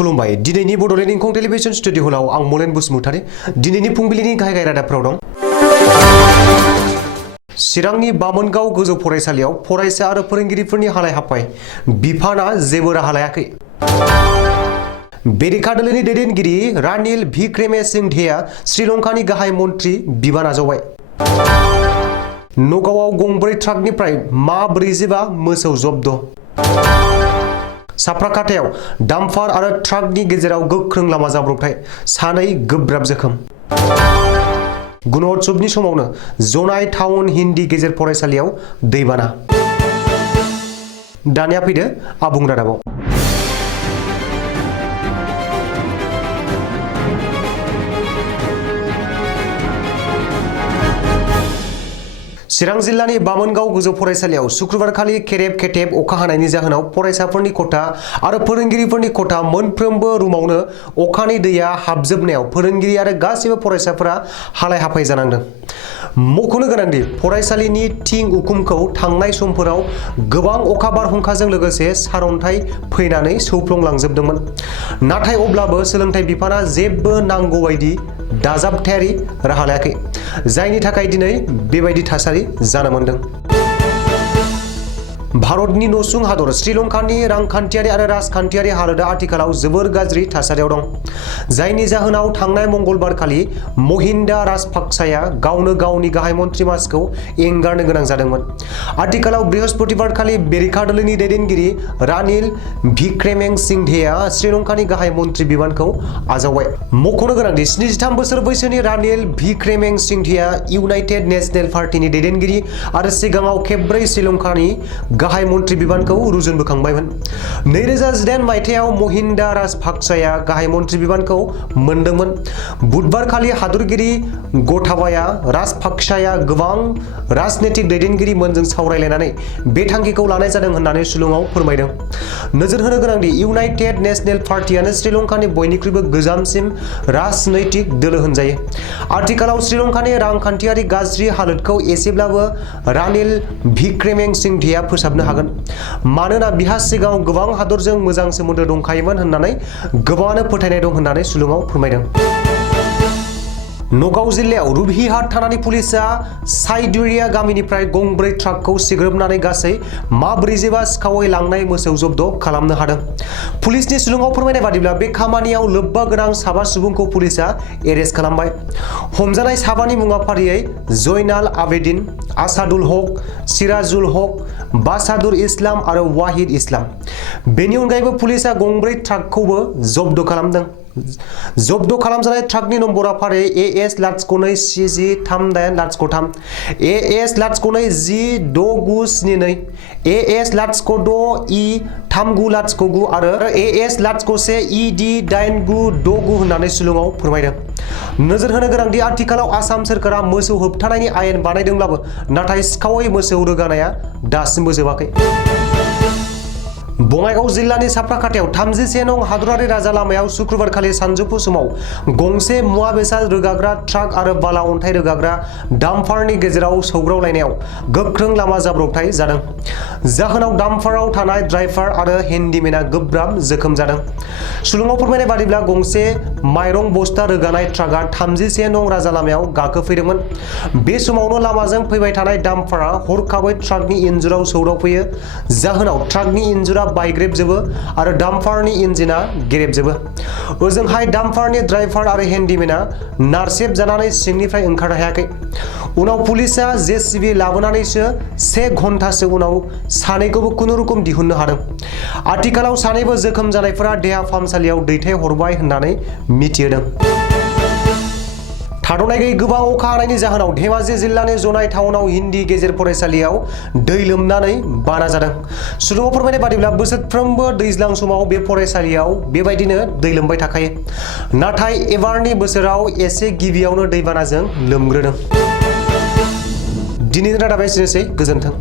खुलुमबाय दिनैनि Bodoland इंखं television studio हलाव आं मलेन बसुमतारी दिनैनि फुंबिलिनि गाहाय रादाबफोराव दं। चिरांनि बामोनगाव गोजौ फरायसालियाव फरायसा आरो फोरोंगिरिफोरनि हालाय हाफाय बिफाना जेबो राहा लायाखै। बेरेखा दोलोनि दैदेनगिरि रानिल विक्रमेसिंघेआ श्रीलंकानि गाहाय मन्त्रि बिबान आजावबाय। नगावआव गंब्रै ट्राकनिफ्राय मा-45 मोसौ जब्द। साफ्राकाटायाव डाम्पार आरो ट्राकनि गेजेराव गोख्रों लामा जाब्रबथाय, सानै गोब्राब जोखोम। गुण'त्सवनि समावनो जनाय टाउन हिन्दी गेजेर फरायसालियाव दैबाना। दानिया फैदो आबुं रादाबाव। चिरां जिल्लानि बामोनगाव गोजौ फरायसालियाव शुक्रबारखालि खेरेब खेथेब अखा हानायनि जाहोनाव फरायसाफोरनि खथा आरो फोरोंगिरिफोरनि खथा मोनफ्रोमबो रुमावनो अखानि दैया हाबजोबनायाव फोरोंगिरि आरो गासैबो फरायसाफोरा हालाय हाफाय जानांदों। मख'नो गोनांदि फरायसालिनि थिं उखुमखौ थांनाय समफोराव गोबां अखा बारहुंखाजों लोगोसे सारअन्थाइ फैनानै सौफ्लंलांजोबदोंमोन। नाथाय अब्लाबो सोलोंथाइ बिफाना जेबो नांगौ बायदि दाजाबथायारि राहा लायाखै, जायनि थाखाय दिनै बेबायदि थासारि जानो मोनदों। भारतनि नसुं हादर श्रीलंकानि रांखान्थियारि आरो राजखान्थियारि हालोदा आथिखालाव जोबोर गाज्रि थासारियाव दं, जायनि जाहोनाव थांनाय मंगलबारखालि महिन्दा राजपाक्साया गावनो गावनि गाहाय मन्त्रि मासिखौ एंगारनो गोनां जादोंमोन। आथिखालाव बृहस्पतिबारखालि बेरेखा दोलोनि दैदेनगिरि रानिल विक्रमेसिंघेआ श्रीलंकानि गाहाय मन्त्रि बिबानखौ आजावबाय। मख'नो गोनांदि 73 बोसोर बैसोनि रानिल विक्रमेसिंघेआ इउनाइटेड नेशनेल पार्टीनि दैदेनगिरि आरो सिगाङाव खेबब्रै श्रीलंकानि गाहाय मन्त्रि बिबानखौ रुजुनबोखांबायमोन। 2018 मायथाइयाव महिन्दा राजपाक्साया गाहाय मन्त्रि बिबानखौ मोनदोंमोन। बुधबारखालि हादरगिरि ग'टाबाया राजपाक्साया गोबां राजनीतिक दैदेनगिरिमोनजों सावरायलायनानै बे थांखिखौ लानाय जादों होननानै सुलुङाव फोरमायदों। नोजोर होनो गोनांदि इउनाइटेड नेशनेल पार्टीआनो श्रीलंकानि बयनिख्रुइबो गोजामसिन राजनैतिक दोलो होनजायो। आथिखालाव श्रीलंकानि रांखान्थियारि गाज्रि हालोदखौ एसेब्लाबो रानिल विक्रमेसिंघेआ फोसाबनो हागोन, मानोना बिहा सिगाङाव गोबां हादरजों मोजां सोमोन्दो दंखायोमोन होननानै गोबाङानो फोथायनाय दं होननानै सुलुङाव फोरमायदों। नगाव जिल्लायाव रुबिहाट थानानि पुलिसआ साइदुरिया गामिनिफ्राय गंब्रै ट्राकखौ सिग्रोमनानै गासै मा-45 सिखावै लांनाय मोसौ जब्द खालामनो हादों। पुलिसनि सुलुङाव फोरमायनाय बादिब्ला बे खामानियाव लोब्बा गोनां 7 सुबुंखौ पुलिसआ एरेस्ट खालामबाय। हमजानाय 7नि मुङा फारियै जयनाल आबेदिन, आसादुल हक, सिराजुल हक, बासादुर इस्लाम आरो वाहिद इस्लाम। बेनि अनगायैबो पुलिसआ गंब्रै ट्राकखौबो जब्द खालामदों। जब्द खालामजानाय ट्राकनि नम्बरा फारियै AS-02 CG 3803, AS-02 G6972, AS-06 E 3909 आरो AS-01 ED 8969 होननानै सुलुङाव फोरमायदों। नोजोर होनो गोनांदि आथिखालाव आसाम सोरखारा मोसौ होबथानायनि आयेन बानायदोंब्लाबो नाथाय सिखावै मोसौ रोगानाया दासिमबो जोबाखै। बङाइगाव जिल्लानि साफ्राकाटायाव 31 नं हादरारि राजा लामायाव शुक्रबारखालि सानजौफु समाव गंसे मुवा बेसाद रोगाग्रा ट्राक आरो बाला अन्थाइ रोगाग्रा डाम्पारनि गेजेराव सौग्रावलायनायाव गोख्रों लामा जाब्रबथाय जादों। जाहोनाव डाम्पाराव थानाय ड्राइभार आरो हेन्डिमेनआ गोब्राब जोखोम जादों। सुलुङाव फोरमायनाय बादिब्ला गंसे माइरं बस्ता रोगानाय ट्राकआ 31 नं राजा लामायाव गाखोफैदोंमोन। बे समावनो लामाजों फैबाय थानाय डाम्पारा हरखाबै ट्राकनि इन्जुराव सौदावफैयो, जाहोनाव ट्राकनि इन्जुरा बायग्रेबजोबो आरो डाम्पारनि इन्जिना गेरेबजोबो। ओजोंहाय डाम्पारनि ड्राइभार आरो हेन्डिमेनआ नारसेब जानानै सिंनिफ्राय ओंखारनो हायाखै। उनाव पुलिसआ JCB लाबोनानैसो 1 घन्टासो उनाव सानैखौबो खुनुरुखुम दिहुननो हादों। आथिखालाव सानैबो जोखोम जानायफोरा देहा फाहामसालियाव दैथायहरबाय होननानै मिथिहोदों। थाद'नाय गैयै गोबां अखा हानायनि जाहोनाव धेमाजि जिल्लानि जनाय टाउनाव हिन्दी गेजेर फरायसालियाव दै लोमनानै बाना जादों। सुलुङाव फोरमायनाय बादिब्ला बोसोरफ्रोमबो दैज्लां समाव बे फरायसालियाव बेबायदिनो दै लोमबाय थाखायो, नाथाय एबारनि बोसोराव एसे गिबियावनो दैबानाजों लोमग्रोदों। दिनैनि रादाबा एसेनोसै, गोजोन्थों।